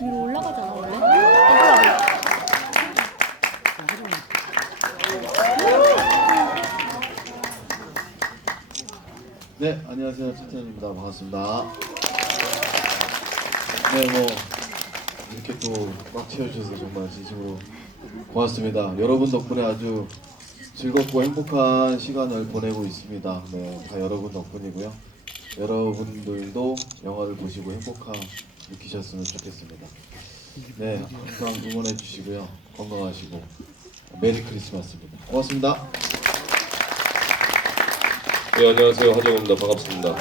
위로 올라가잖아 원래. 어. 네, 안녕하세요. 차태현입니다. 반갑습니다. 네, 뭐 이렇게 또 막 채워주셔서 정말 진심으로 고맙습니다. 여러분 덕분에 아주 즐겁고 행복한 시간을 보내고 있습니다. 네, 다 여러분 덕분이고요. 여러분들도 영화를 보시고 행복함 느끼셨으면 좋겠습니다. 네, 항상 응원해 주시고요. 건강하시고. 메리 크리스마스입니다. 고맙습니다. 네 안녕하세요. 하정우입니다. 반갑습니다.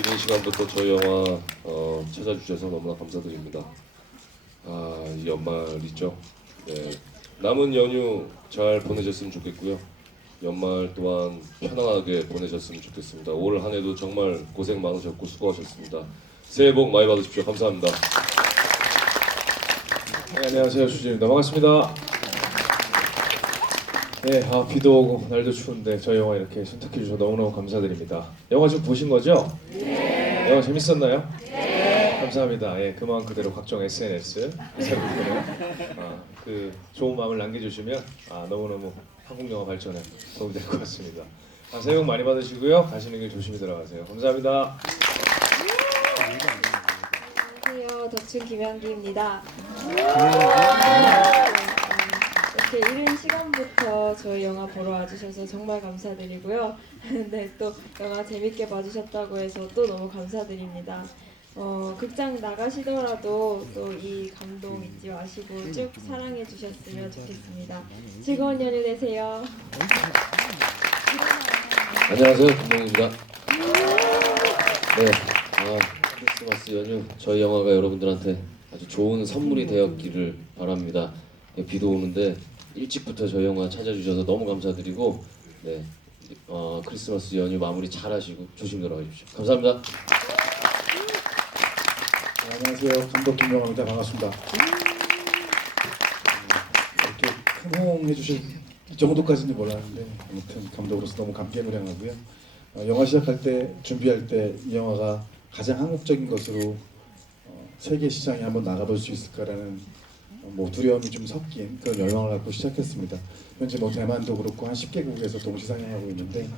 이른 시간부터 저희 영화 어, 찾아주셔서 너무나 감사드립니다. 아 이 연말 있죠? 네. 남은 연휴 잘 보내셨으면 좋겠고요. 연말 또한 편안하게 보내셨으면 좋겠습니다. 올 한 해도 정말 고생 많으셨고 수고하셨습니다 새해 복 많이 받으십시오 감사합니다 네, 안녕하세요 주진입니다. 반갑습니다. 네, 아, 비도 오고 날도 추운데 저희 영화 이렇게 선택해 주셔서 너무너무 감사드립니다. 영화 지금 보신 거죠? 네. 영화 재밌었나요? 네. 감사합니다. 예, 그만 그대로 각종 SNS 새로운데요. 아, 그 좋은 마음을 남겨주시면 아, 너무너무 한국 영화 발전에 도움이 될 것 같습니다. 아, 새해 복 많이 받으시고요. 가시는 길 조심히 들어가세요. 감사합니다. 안녕하세요. 덕춘 김현기입니다. 이렇게 이른 시간부터 저희 영화 보러 와주셔서 정말 감사드리고요. 네, 또 영화 재밌게 봐주셨다고 해서 또 너무 감사드립니다. 어, 극장 나가시더라도 또 이 감동 잊지 마시고 쭉 사랑해 주셨으면 좋겠습니다. 즐거운 연휴 되세요. 안녕하세요 김동입니다. 네, 아, 크리스마스 연휴 저희 영화가 여러분들한테 아주 좋은 선물이 되었기를 바랍니다. 네, 비도 오는데 일찍부터 저희 영화 찾아주셔서 너무 감사드리고 네, 어, 크리스마스 연휴 마무리 잘하시고 조심 들어가십시오. 감사합니다. 네, 안녕하세요. 감독 김영환입니다. 반갑습니다. 음, 이렇게 큰 호응해 주실 이 정도까지는 몰랐는데 아무튼 감독으로서 너무 감개무량하고요. 어, 영화 시작할 때 준비할 때 이 영화가 가장 한국적인 것으로 어, 세계 시장에 한번 나가볼 수 있을까라는 어, 뭐 두려움이 좀 섞인 그런 열망을 갖고 시작했습니다. 현재 뭐 대만도 그렇고 한 10개국에서 동시 상영하고 있는데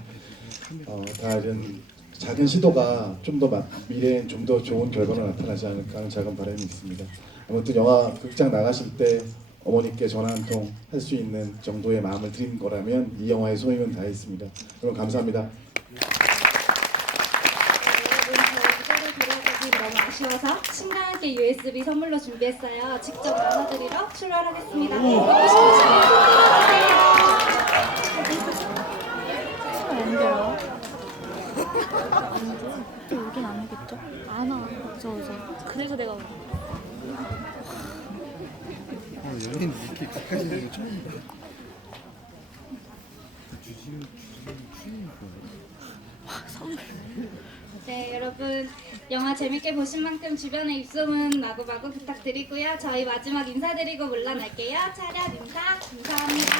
어, 다른 작은 시도가 좀 더 미래엔 좀 더 좋은 결과가 나타나지 않을까 하는 작은 바람이 있습니다. 아무튼 영화 극장 나가실 때 어머니께 전화 한 통 할 수 있는 정도의 마음을 드린 거라면 이 영화의 소임은 다 했습니다. 여러분 감사합니다. 여러분 저 들어가기 너무 아쉬워서 함께 USB 선물로 준비했어요. 직접 나눠드리러 출발하겠습니다. 먹고 싶으시면 안 들어. 안 돼. 또 여긴 안 오겠죠? 안 와. 그죠 그죠. 그래서 내가 연예인 이렇게 가까이 있는 거 처음이야. 주심 주심 네 여러분 영화 재밌게 보신 만큼 주변에 입소문 마구마구 부탁드리고요. 저희 마지막 인사드리고 물러날게요. 차렷 인사 감사합니다.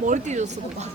머리띠 줬어 봐.